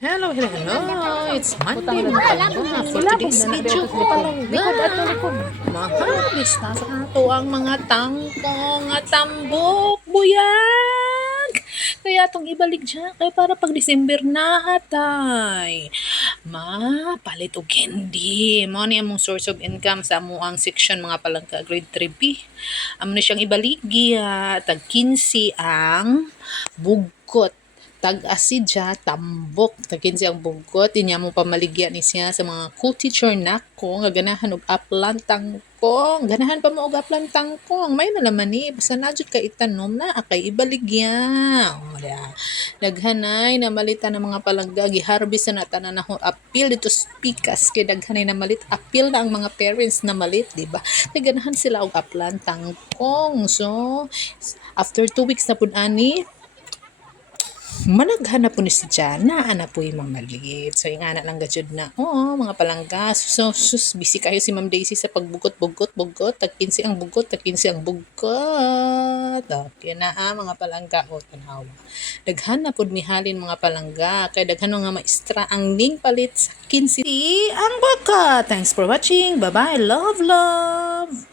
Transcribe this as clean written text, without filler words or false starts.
Hello, hello, hello! It's Monday mga palangga. For today's video ko palangga. Mahalis na sa ato ang mga tangkong at tambok buyag. Kaya itong ibalik dyan kaya para pag December na atay. Mapalit og candy. Mo ni among source of income sa amuang section mga palangga grade 3B. Amo na siyang ibaligya. Tag 15 ang bugkot. Tag-asidya, tambok, tagin siyang bugot, inya mo pamaligya ni siya sa mga co-teacher nako, nga ganahan og aplan tangkong, ganahan pa mo og aplan tangkong, may nalaman ni, basta na jud ka itanom na, akay ibaligya, o da, daghanay na malita ng mga palangga, giharbis na tanan na apil dito spikas, kay daghanay na malit, apil na ang mga parents na malit, diba, ganahan sila og aplan tangkong, so, after 2 weeks na pud ani, managhanap po ni si Jana, ana po yung mga maliit. So, yung anak lang gajud na, mga palangga. So, busy kayo si Ma'am Daisy sa pagbugot. Tag-15 ang bugot, tag-15 ang bugot. Okay na mga palangga. O, tanawa. Daghan na po mihalin mga palangga. Kaya daghan nga maestra ang ning palit sa 15. Ang baka. Thanks for watching. Bye-bye. Love, love.